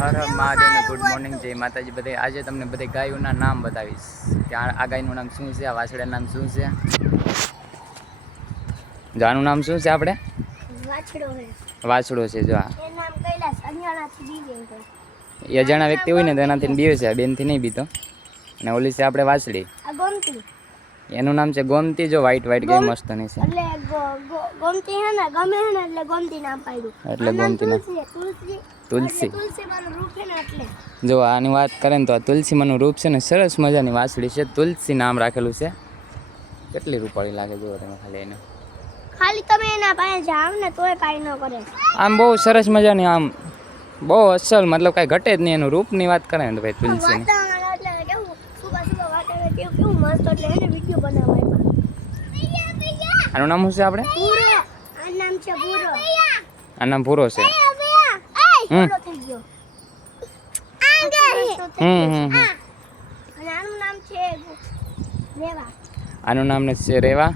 હર હર મહાદેવ ને good morning, જય માતાજી બધે. આજે તમને બધે ગાયોના નામ બતાવીશ કે આ ગાયનું નામ શું છે, આ વાછડાનું નામ શું છે. જો આનું નામ શું છે? આપણે વાછડો છે. જો આ એ અજાણા વ્યક્તિ હોય ને તો એનાથી બીવે છે, બેનથી નહીં બીતો. અને ઓલી છે આપણે વાછડી, એનું નામ છે ગોમતી. જો વ્હાઈટ વ્હાઈટ કઈ મસ્ત નહીં છે એટલે ગોમતી નામ. તુલસી. જો આની વાત કરે ને તો આ તુલસીમાંનું રૂપ છે ને, સરસ મજાની વાછડી છે. તુલસી નામ રાખેલું છે. કેટલી રૂપાળી લાગે જો તમે ખાલી એને. ખાલી તમે એના પાસે જાવ ને તોય કાઈ ન કરે. આમ બહુ સરસ મજાની, આમ બહુ અસલ, મતલબ કાંઈ ઘટે જ નહીં. એનું રૂપની વાત કરે ને તો ભાઈ તુલસીની. આનું નામ શું છે આપણે? આ નામ ભૂરો છે. આનું નામ છે રેવા.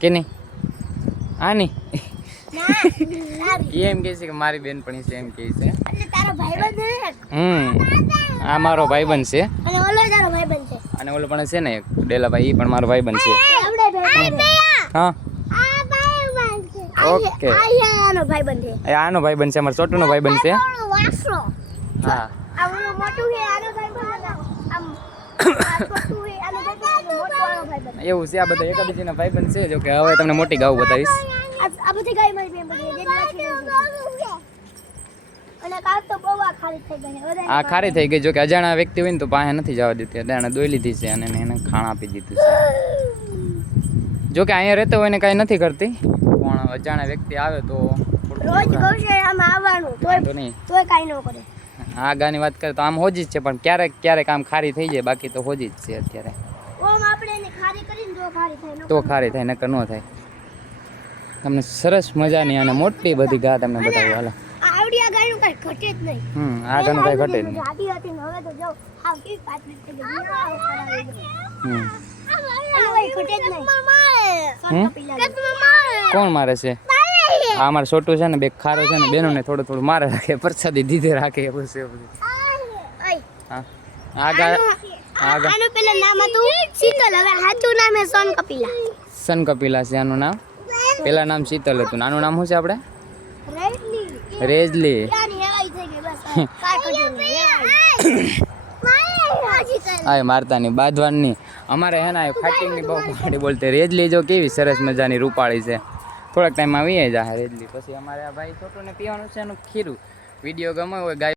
કેની? આની એમ કહે છે કે મારી બેનપણી છે, એમ કહે છે. આ મારો ભાઈબંધ છે અને ઓલો પણ છે ને એક ડેલાભાઈ, એ પણ મારો ભાઈબંધ છે. હા ઓકે, આનો ભાઈબંધ છે, અમારો છોટુનો ભાઈબંધ છે. હા એવું છે. આ બધા એકાબીજીના ભાઈબંધ છે. જો કે હવે તમને મોટી ગાઉ બતાવીશ. આ ખારી થઈ ગઈ. જો કે અજાણા વ્યક્તિ હોય ને તો પાસે નથી જવા દેતી. અજાણા દોઈ લીધી છે અને એને ખાણ આપી દીધું છે. જો કે અહીંયા રહેતો હોય ને કાંઈ નથી કરતી, પણ અજાણા વ્યક્તિ આવે તો આ ગાની વાત કરે તો આમ હોજી જ છે, પણ ક્યારેક ક્યારેક આમ ખારી થઈ જાય, બાકી તો હોજી જ છે અત્યારે. તો ખારી થાય, નકર ન થાય. તમને સરસ મજાની અને મોટી બધી ગા તમને બતાવું. હાલો, આ ગાનું કઈ ઘટે જ નહીં. કોણ મારે છે? આ અમારે છોટું છે ને, બે ખારો છે ને, બેનો ને થોડું થોડું મારે રાખે, પ્રસાદી દીધે રાખે. એવું છે બધું. હા સન કપિલા છે આનું નામ. પેલા નામ શીતલ હતું. આનું નામ શું છે આપણે? રેજલી. હા મારતાની બાંધવાની. અમારે હે ને ફાઇટિંગની બહુ પાડી બોલते. રેજલી જો કેવી સરસ મજાની રૂપાળી છે. થોડાક ટાઈમમાં આવી જાય રેજલી. પછી અમારે આ ભાઈ છોટુને પીવાનું છે એનું ખીરું. વિડીયો ગમે હોય ગાય